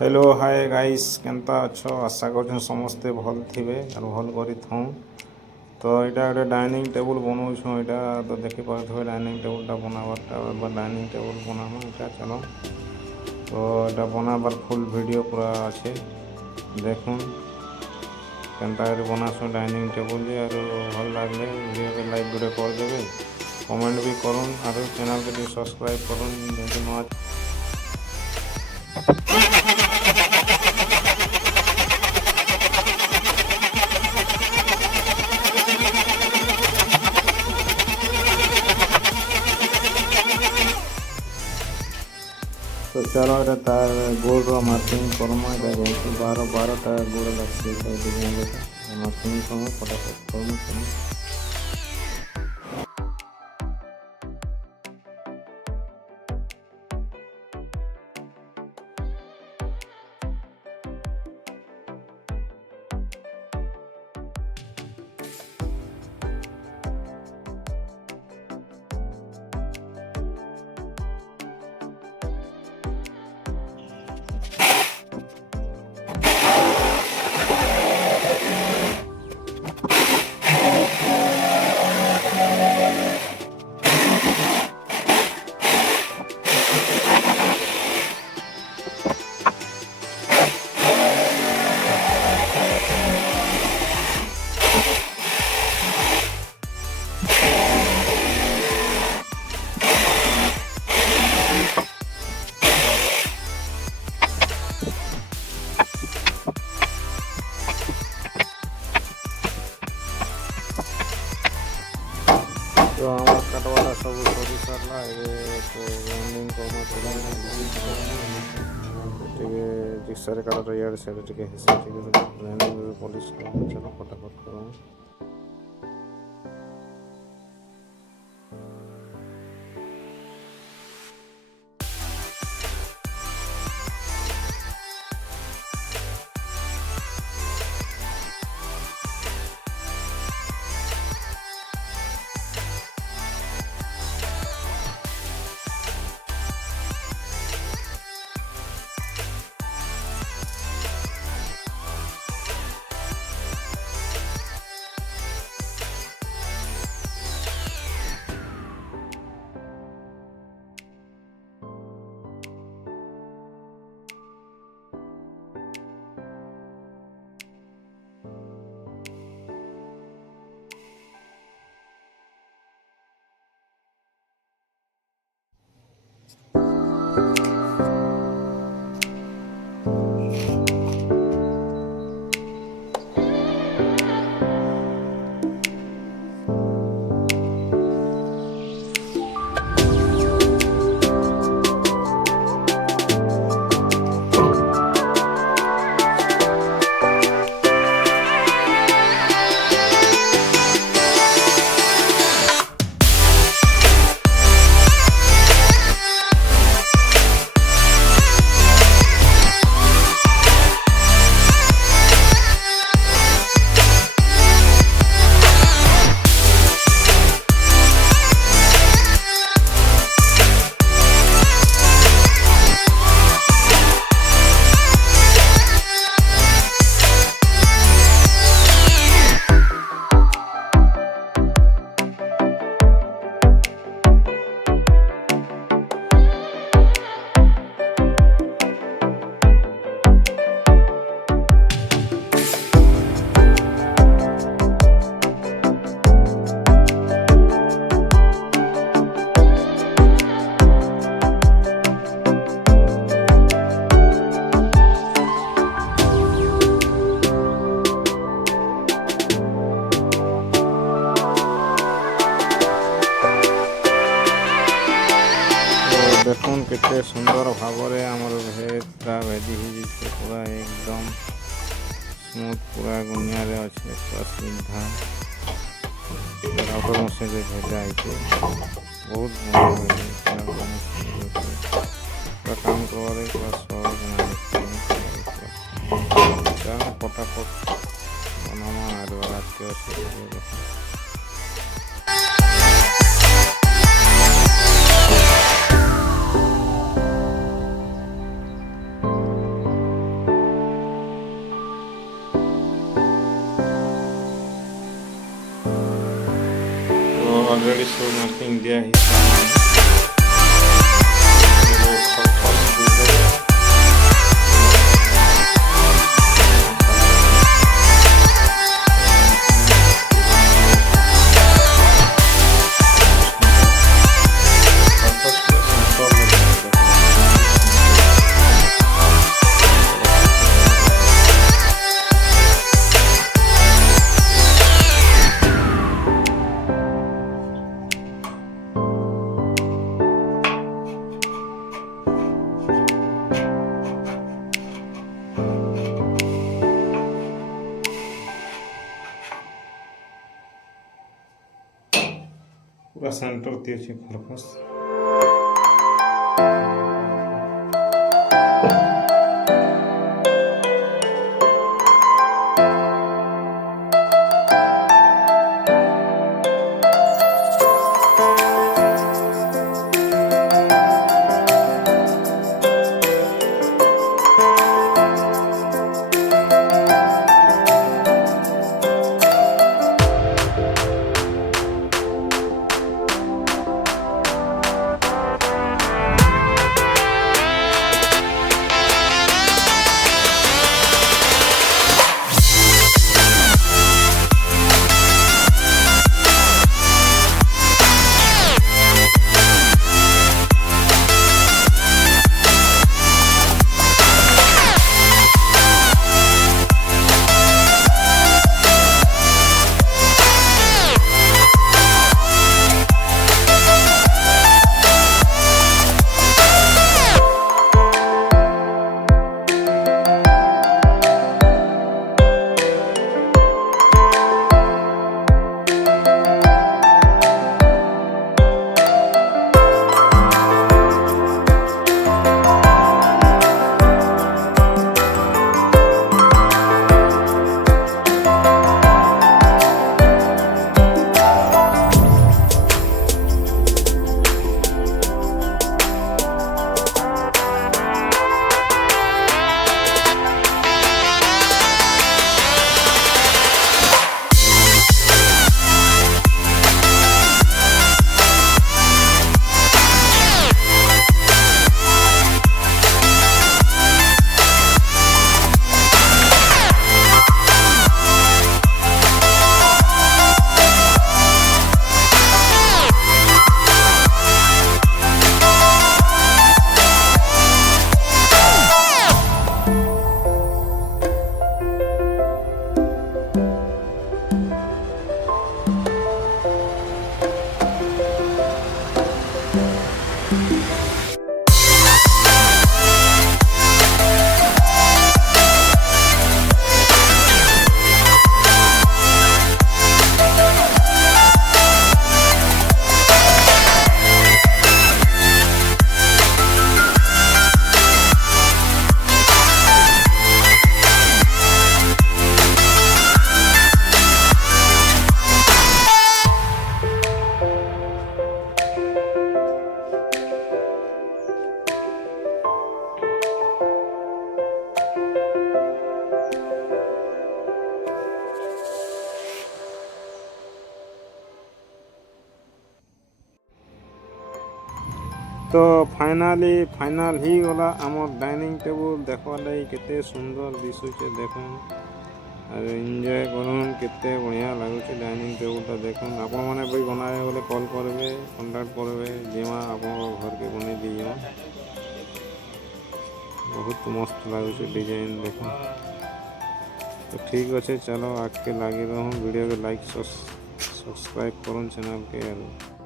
Hello hi guys केनता अच्छो आशा कर समस्ते भल थे और भल कर तो यहाँ गोटे डाइनिंग टेबुल बनाऊँ यहाँ तो देखिपे डाइनिंग टेबुलटा बनाबार डाइनिंग टेबुल बनामा यहाँ चलो तो यहाँ बनाबार फुल वीडियो पूरा अच्छे देखुन केनता बनासु डाइनिंग टेबुल और भल लगे वीडियो के लाइक गोटे करदे कमेंट भी करूँ और चैनल के सब्सक्राइब करूँ। तो चलो ये तार गोल मार्किंग करमा यहाँ 12 गोल लगे डिजाइन मार्किंग करूँ फटाफट करूँ। तो आम काटवाटा सब सरी सारा ग्राइंडिंग जिक्सर काटा इे से ग्राइंडिंग पॉलिश चलो फटाफट करूँ। देखुन केते सुंदर भाव आमर भेजा भेजी हो पूरा एकदम स्मूथ पूरा गुनिया अच्छे पूरा सीधा राउटर मशीन भेजा है बहुत पूरा काम करवारे पूरा सहज फटाफट बनामा रात ऑलरेडी सब मार्किंग दिया ही पूरा सेंटर दिए पर्पस तो फाइनाल ही गला आमर डाइनिंग टेबल देखवा लगी केते सुंदर दिशुचे देखुन और एंजॉय करुन केते बढ़िया लगुचे डाइनिंग टेबलटा देखुन आपण माने भी बनाए बोले कॉल करबे कांटेक्ट करबे जेमा आपण घर के बने दियो बहुत मस्त लगुचे डिजाइन देखुन। तो ठीक अच्छे चलो आगे लगे रहूँ वीडियो के लाइक सब्सक्राइब करूँ चैनल के।